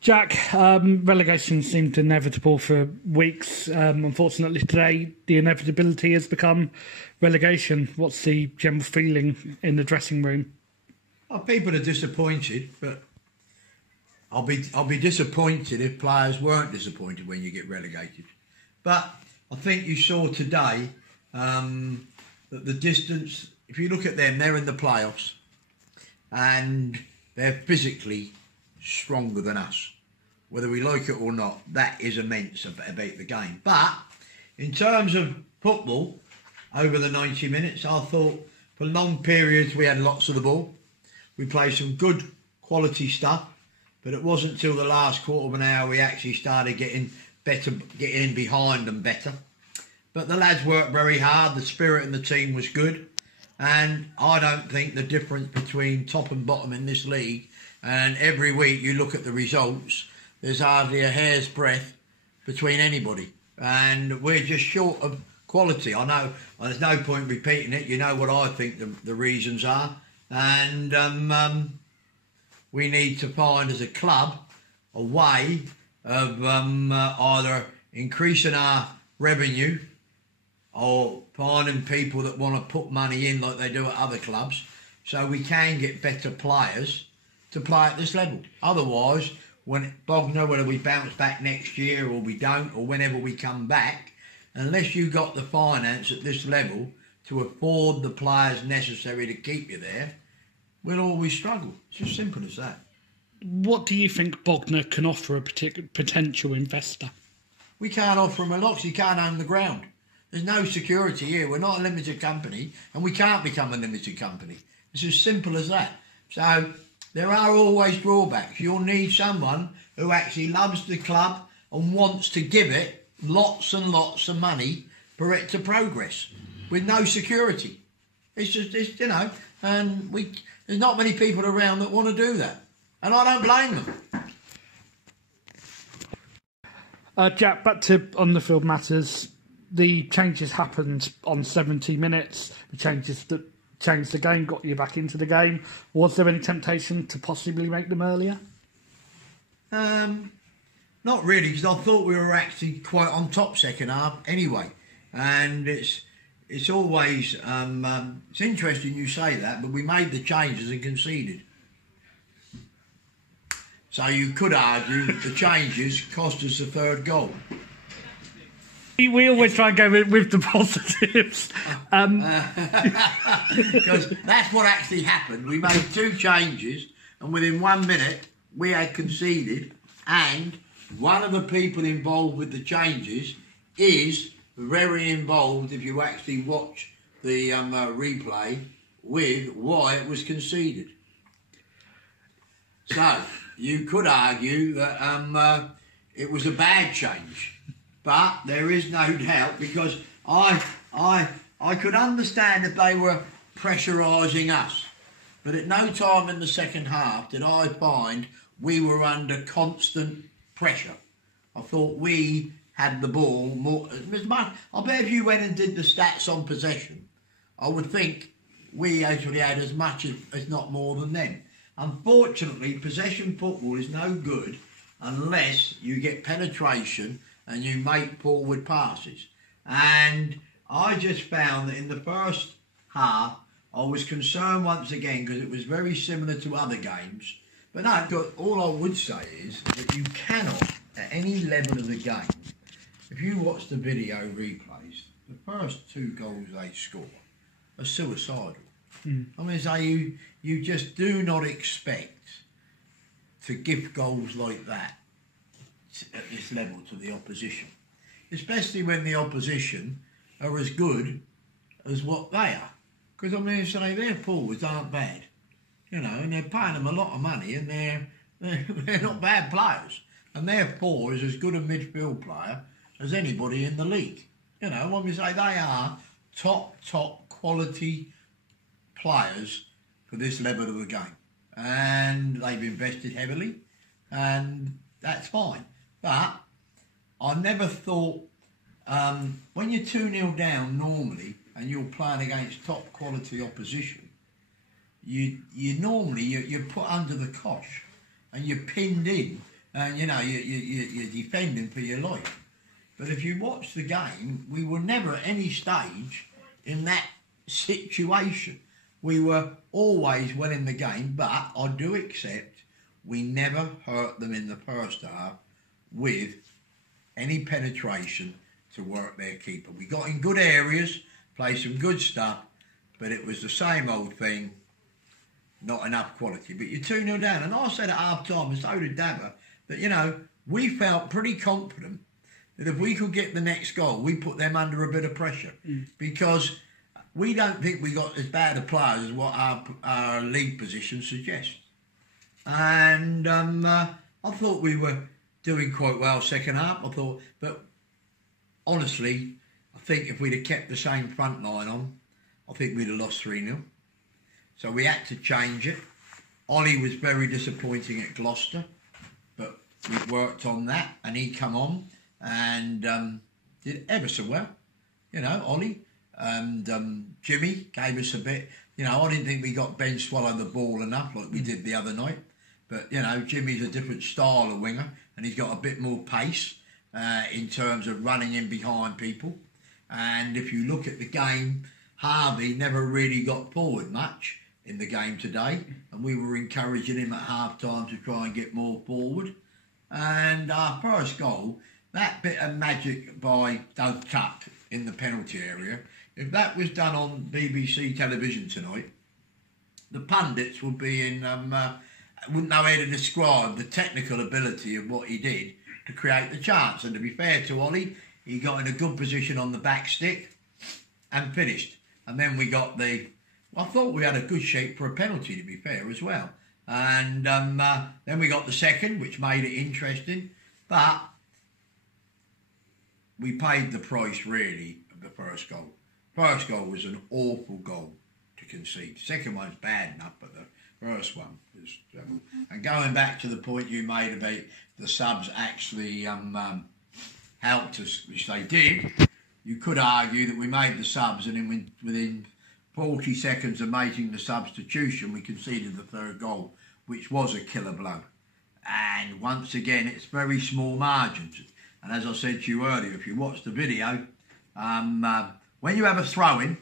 Jack, relegation seemed inevitable for weeks. Unfortunately today, the inevitability has become relegation. What's the general feeling in the dressing room? Well, people are disappointed, but I'll be disappointed if players weren't disappointed when you get relegated. But I think you saw today that the distance, if you look at them, they're in the playoffs and they're physically stronger than us. Whether we like it or not, that is immense about the game. But in terms of football, over the 90 minutes, I thought for long periods we had lots of the ball. We played some good quality stuff, but it wasn't until the last quarter of an hour we actually started getting in behind them better. But the lads worked very hard, the spirit in the team was good, and I don't think the difference between top and bottom in this league, and every week you look at the results, there's hardly a hair's breadth between anybody, and we're just short of quality. I know there's no point repeating it, you know what I think the reasons are, and we need to find as a club a way of either increasing our revenue or finding people that want to put money in like they do at other clubs so we can get better players to play at this level. Otherwise, when Bognor, whether we bounce back next year or we don't, or whenever we come back, unless you got the finance at this level to afford the players necessary to keep you there, we'll always struggle. It's as simple as that. What do you think Bognor can offer a potential investor? We can't offer them a lot because you can't own the ground. There's no security here. We're not a limited company and we can't become a limited company. It's as simple as that. So there are always drawbacks. You'll need someone who actually loves the club and wants to give it lots and lots of money for it to progress with no security. It's just, and there's not many people around that want to do that. And I don't blame them. Jack, back to on-the-field matters. The changes happened on 70 minutes. The changes that changed the game, got you back into the game. Was there any temptation to possibly make them earlier? Not really, because I thought we were actually quite on top second half anyway. And it's always it's interesting you say that, but we made the changes and conceded. So you could argue that the changes cost us the third goal. We always try and go with the positives. Because that's what actually happened. We made two changes and within 1 minute we had conceded, and one of the people involved with the changes is very involved, if you actually watch the replay, with why it was conceded. So you could argue that it was a bad change. But there is no doubt, because I could understand if they were pressurising us. But at no time in the second half did I find we were under constant pressure. I thought we had the ball more. I bet if you went and did the stats on possession, I would think we actually had as much as, if not more than them. Unfortunately, possession football is no good unless you get penetration and you make forward passes. And I just found that in the first half, I was concerned once again because it was very similar to other games. But no, all I would say is that you cannot, at any level of the game, if you watch the video replays, the first two goals they score are suicidal. I mean, so you just do not expect to give goals like that at this level to the opposition, especially when the opposition are as good as what they are. Because I mean, say their forwards aren't bad, and they're paying them a lot of money, and they're not bad players, and their four is as good a midfield player as anybody in the league. When we say they are top quality players for this level of the game, and they've invested heavily, and that's fine. But I never thought, when you're 2-0 down normally and you're playing against top quality opposition, you normally you're put under the cosh and you're pinned in and you know you're defending for your life. But if you watch the game, we were never at any stage in that situation. We were always winning the game, but I do accept we never hurt them in the first half with any penetration to work their keeper. We got in good areas, played some good stuff, but it was the same old thing, not enough quality. But you're 2-0 down. And I said at half-time, and so did Dabber, that, you know, we felt pretty confident that if we could get the next goal, we put them under a bit of pressure. Because we don't think we got as bad a players as what our league position suggests. And I thought we were doing quite well second half. I thought, but honestly, I think if we'd have kept the same front line on, I think we'd have lost 3-0. So we had to change it. Ollie was very disappointing at Gloucester, but we worked on that, and he come on and did ever so well. You know, Ollie and Jimmy gave us a bit. You know, I didn't think we got Ben swallow the ball enough like we did the other night. But, you know, Jimmy's a different style of winger, and he's got a bit more pace in terms of running in behind people. And if you look at the game, Harvey never really got forward much in the game today, and we were encouraging him at half-time to try and get more forward. And our first goal, that bit of magic by Doug Tuck in the penalty area, if that was done on BBC television tonight, the pundits would be in, wouldn't know how to describe the technical ability of what he did to create the chance. And to be fair to Ollie, he got in a good position on the back stick and finished. And then we got I thought we had a good shape for a penalty, to be fair, as well. And then we got the second, which made it interesting. But we paid the price, really, of the first goal. First goal was an awful goal to concede. Second one's bad enough, but the first one was... and going back to the point you made about the subs actually helped us, which they did, you could argue that we made the subs, and then within 40 seconds of making the substitution, we conceded the third goal, which was a killer blow. And once again, it's very small margins. And as I said to you earlier, if you watch the video, when you have a throw-in,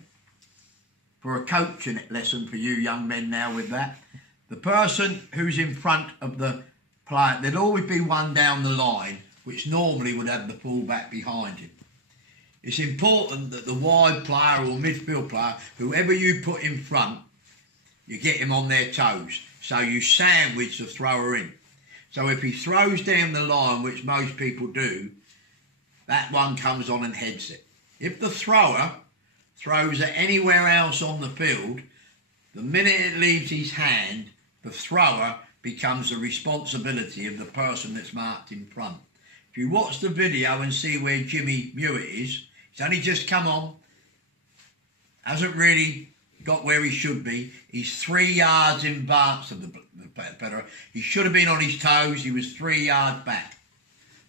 for a coaching lesson for you young men now with that, the person who's in front of the player, there'd always be one down the line, which normally would have the full-back behind him. It's important that the wide player or midfield player, whoever you put in front, you get him on their toes. So you sandwich the thrower in. So if he throws down the line, which most people do, that one comes on and heads it. If the thrower throws it anywhere else on the field, the minute it leaves his hand, the thrower becomes the responsibility of the person that's marked in front. If you watch the video and see where Jimmy Mewett is, he's only just come on, hasn't really got where he should be. He's 3 yards in advance of the better. He should have been on his toes. He was 3 yards back.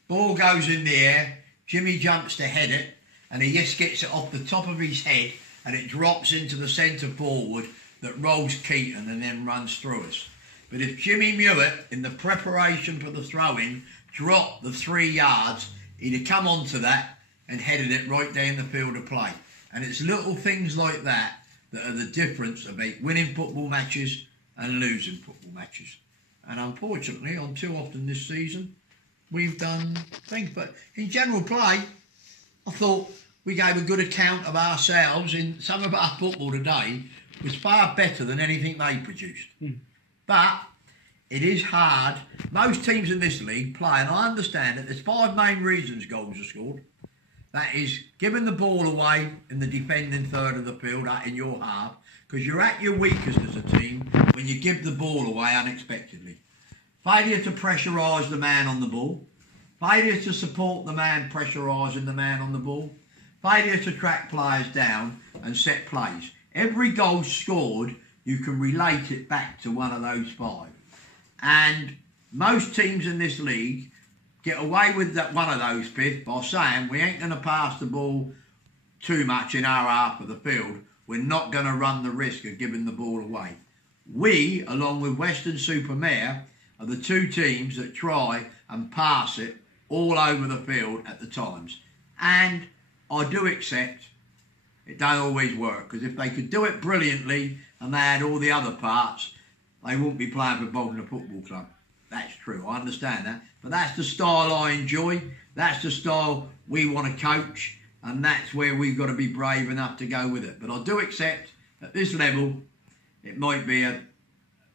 Ball goes in the air. Jimmy jumps to head it, and he just gets it off the top of his head, and it drops into the centre forward that rolls Keaton and then runs through us. But if Jimmy Mewett, in the preparation for the throw-in, dropped the 3 yards, he'd have come onto that and headed it right down the field of play. And it's little things like that that are the difference about winning football matches and losing football matches. And unfortunately, on too often this season, we've done things. But in general play, I thought we gave a good account of ourselves. In some of our football today was far better than anything they produced. But it is hard. Most teams in this league play, and I understand that there's 5 main reasons goals are scored. That is giving the ball away in the defending third of the field, in your half, because you're at your weakest as a team when you give the ball away unexpectedly. Failure to pressurise the man on the ball. Failure to support the man pressurising the man on the ball. Failure to track players down and set plays. Every goal scored, you can relate it back to one of those 5. And most teams in this league get away with that one of those fifth by saying we ain't going to pass the ball too much in our half of the field. We're not going to run the risk of giving the ball away. We, along with Western Supermare, are the 2 teams that try and pass it all over the field at the times. And I do accept it don't always work, because if they could do it brilliantly and they had all the other parts, they wouldn't be playing for Bolton Football Club. That's true, I understand that. But that's the style I enjoy. That's the style we want to coach. And that's where we've got to be brave enough to go with it. But I do accept, at this level, it might be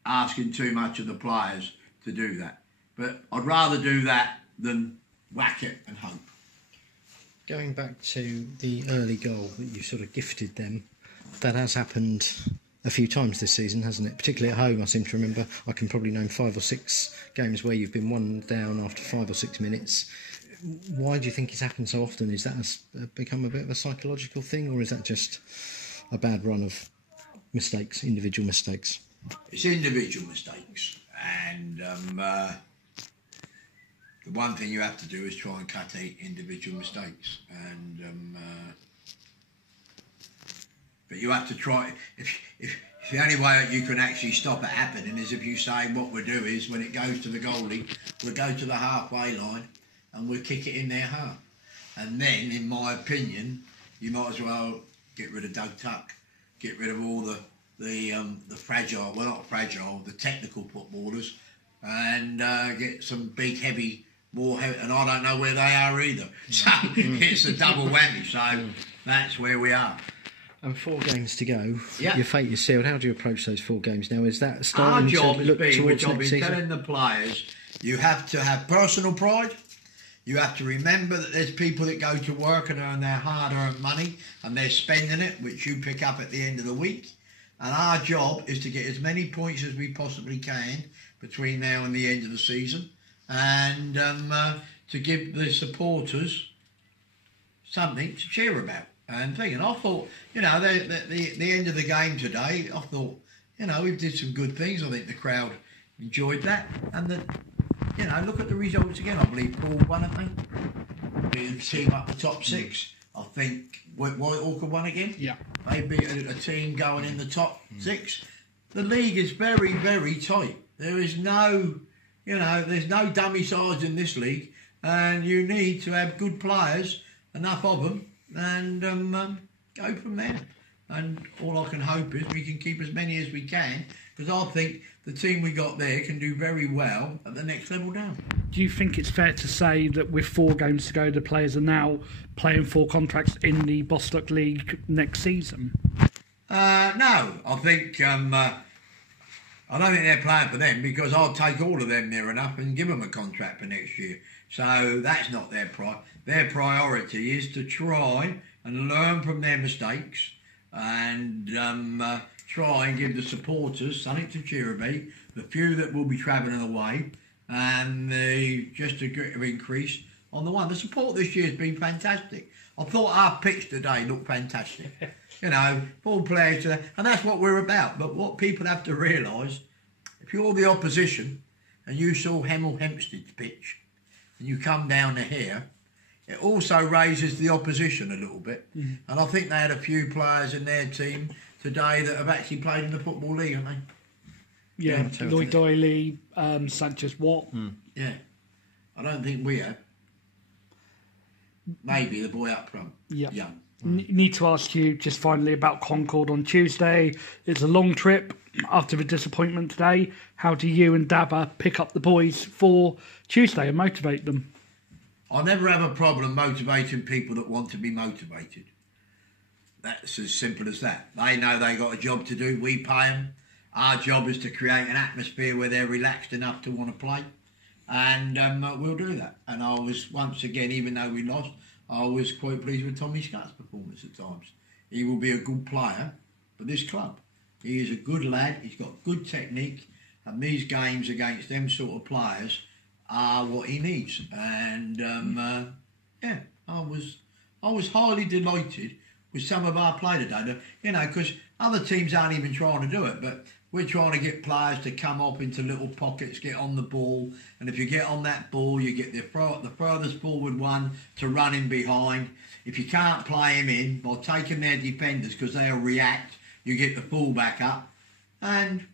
asking too much of the players to do that. But I'd rather do that than whack it and hope. Going back to the early goal that you sort of gifted them, that has happened a few times this season, hasn't it? Particularly at home, I seem to remember. I can probably name 5 or 6 games where you've been 1 down after 5 or 6 minutes. Why do you think it's happened so often? Is that become a bit of a psychological thing, or is that just a bad run of mistakes, individual mistakes? It's individual mistakes, and the one thing you have to do is try and cut out individual mistakes, and but you have to try. If the only way that you can actually stop it happening is if you say what we'll do is when it goes to the goalie, we'll go to the halfway line and we'll kick it in their half, and then, in my opinion, you might as well get rid of Doug Tuck, get rid of all the fragile, well not fragile, the technical footballers, and get some big heavy. More heavy, and I don't know where they are either. So it's a double whammy. So that's where we are. And 4 games to go. Yeah. Your fate is sealed. How do you approach those 4 games now? Is that Our starting job to has look been, towards which I've next been season? telling the players, you have to have personal pride. You have to remember that there's people that go to work and earn their hard-earned money, and they're spending it, which you pick up at the end of the week. And our job is to get as many points as we possibly can between now and the end of the season, and to give the supporters something to cheer about. And I thought, the end of the game today, I thought, we did some good things. I think the crowd enjoyed that. And look at the results again. I believe Paul won, haven't they? Beat a team up the top 6. I think White Orchid won again. Yeah. They beat a team going in the top 6. The league is very, very tight. There is no, there's no dummy sides in this league. And you need to have good players, enough of them, and go from there. And all I can hope is we can keep as many as we can, because I think the team we got there can do very well at the next level down. Do you think it's fair to say that with 4 games to go, the players are now playing for contracts in the Bostock League next season? No, I think I don't think they're playing for them, because I'll take all of them near enough and give them a contract for next year. So that's not their priority. Their priority is to try and learn from their mistakes and try and give the supporters something to cheer about, the few that will be travelling away, and just a bit of increase on the one. The support this year has been fantastic. I thought our pitch today looked fantastic. Full players today, and that's what we're about. But what people have to realise, if you're the opposition and you saw Hemel Hempstead's pitch and you come down to here, it also raises the opposition a little bit. And I think they had a few players in their team today that have actually played in the Football League, haven't they? Yeah, Lloyd Doyley, Sanchez Watt. Yeah. I don't think we have. Maybe the boy up front. Yeah. Young. Need to ask you just finally about Concord on Tuesday. It's a long trip after the disappointment today. How do you and Dabba pick up the boys for Tuesday and motivate them? I never have a problem motivating people that want to be motivated. That's as simple as that. They know they got a job to do. We pay them. Our job is to create an atmosphere where they're relaxed enough to want to play. And we'll do that. And I was, once again, even though we lost, I was quite pleased with Tommy Scott's performance at times. He will be a good player for this club. He is a good lad. He's got good technique. And these games against them sort of players are what he needs. And, I was highly delighted with some of our play today. Because other teams aren't even trying to do it, but we're trying to get players to come up into little pockets, get on the ball, and if you get on that ball, you get the furthest forward one to run in behind. If you can't play him in by taking their defenders because they'll react, you get the full-back up. And,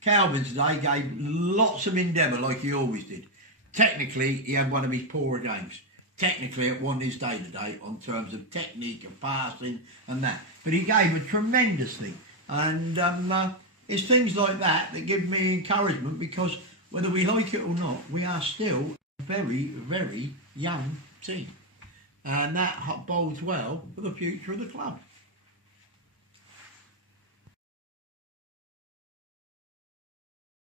Calvin today gave lots of endeavour like he always did. technically he had one of his poorer games. Technically it won his day-to-day on terms of technique and passing and that. But he gave a tremendous thing. And it's things like that that give me encouragement, because whether we like it or not, we are still a very, very young team. And that bodes well for the future of the club.